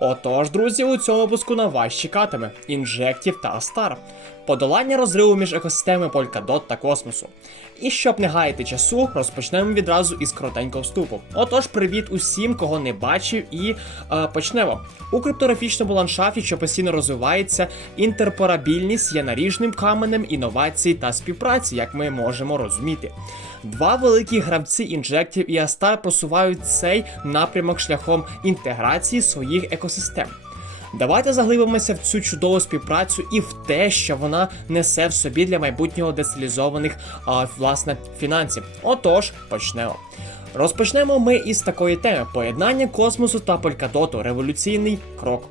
Отож, друзі, у цьому випуску на вас чекатиме інжектів та Астар, подолання розриву між екосистемами Polkadot та космосу. І щоб не гаяти часу, розпочнемо відразу із коротенького вступу. Отож, привіт усім, кого не бачив, і е, почнемо. У криптографічному ландшафті, що постійно розвивається, інтерпорабільність є наріжним каменем інновацій та співпраці, як ми можемо розуміти. Два великі гравці інжектів і Астар просувають цей напрямок шляхом інтеграції своїх екосистем. Давайте заглибимося в цю чудову співпрацю і в те, що вона несе в собі для майбутнього децентралізованих власне фінансів. Отож, почнемо. Розпочнемо ми із такої теми: поєднання космосу та полькадоту революційний крок.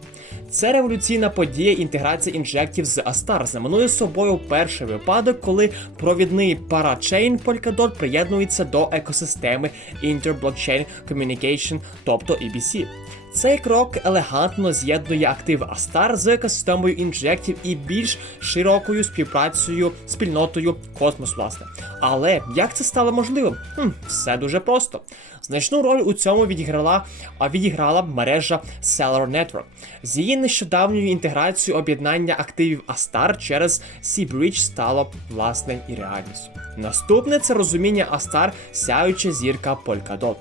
Це революційна подія інтеграції інжектів з Астар знаменує собою перший випадок, коли провідний парачейн Polkadot приєднується до екосистеми Interblockchain Communication, тобто EBC. Цей крок елегантно з'єднує актив Астар з екосистемою інжектів і більш широкою співпрацею спільнотою космос, власне. Але як це стало можливим? Хм, все дуже просто. Значну роль у цьому відіграла, відіграла мережа Seller Network з її нещодавньою інтеграцією об'єднання активів Астар через Seabridge стало власне і реальністю. Наступне це розуміння Астар сяюча зірка Polkadot.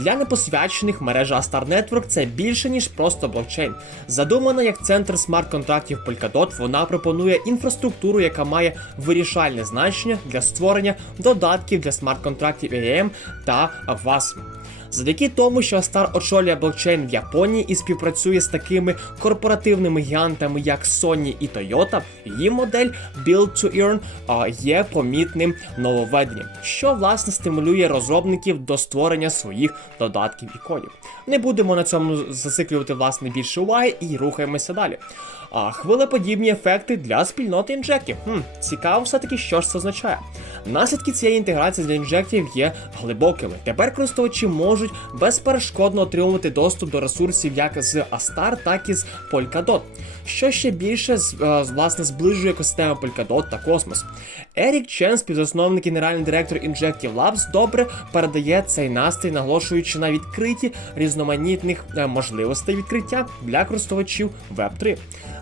Для непосвячених мережа Star Network це більше ніж просто блокчейн. Задумана як центр смарт-контрактів Polkadot, вона пропонує інфраструктуру, яка має вирішальне значення для створення додатків для смарт-контрактів EAM та WASM. Завдяки тому, що Астар очолює блокчейн в Японії і співпрацює з такими корпоративними гігантами, як Sony і Toyota, її модель Build to Earn є помітним нововведенням, що власне стимулює розробників до створення своїх додатків і кодів. Не будемо на цьому зациклювати власне більше уваги і рухаємося далі. А хвилеподібні ефекти для спільноти інжектів. Хм, цікаво все-таки, що ж це означає. Наслідки цієї інтеграції для інжектів є глибокими. Тепер користувачі можуть безперешкодно отримувати доступ до ресурсів як з Astar, так і з Polkadot, що ще більше е, власне зближує екосистему Polkadot та Космос. Ерік Чен, співзасновник генеральний директор Injective Labs, добре передає цей настрій, наголошуючи на відкриті різноманітних е, можливостей відкриття для користувачів Web3.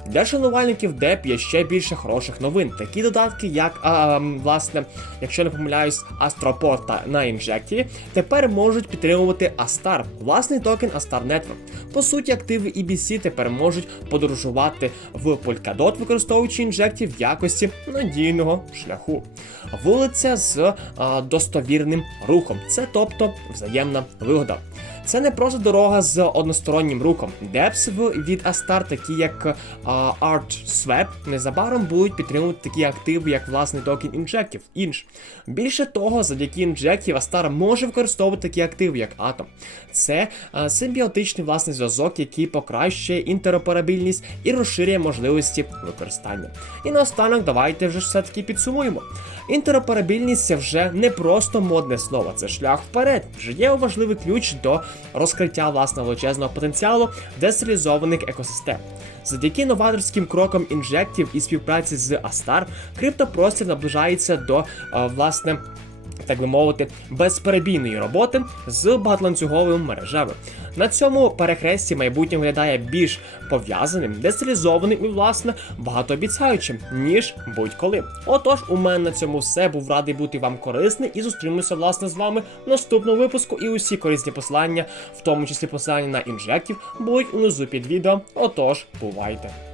Для шанувальників ДЕП є ще більше хороших новин. Такі додатки, як а, власне, якщо не помиляюсь, Astroport та на інжектіві, тепер можуть підтримувати Astar, власний токен Astar Network. По суті, активи EBC тепер можуть подорожувати в Polkadot, використовуючи інжектів в якості надійного шляху. Вулиця з а, достовірним рухом. Це тобто взаємна вигода. Це не просто дорога з одностороннім рухом. Депс від Astar, такі як а, ArtSwap, незабаром будуть підтримувати такі активи, як власний токен інжектів, інж. Більше того, завдяки інжектів Astar може використовувати такі активи, як Atom. Це а, симбіотичний власний зв'язок, який покращує інтероперабільність і розширює можливості використання. І наостанок, давайте вже все-таки підсумуємо. Інтероперабільність це вже не просто модне слово, це шлях вперед. Життєво важливий ключ до розкриття власного величезного потенціалу децентралізованих екосистем. Завдяки новаторським крокам інжектів і співпраці з Астар, криптопростір наближається до е, власне. Так би мовити, безперебійної роботи з багатланцюговими мережами. На цьому перехресті майбутнє виглядає більш пов'язаним, децентралізованим і, власне, багатообіцяючим, ніж будь-коли. Отож, у мене на цьому все. Був радий бути вам корисний і зустрінемося, власне, з вами в наступному випуску. І усі корисні посилання, в тому числі посилання на інжектів, будуть унизу під відео. Отож, бувайте!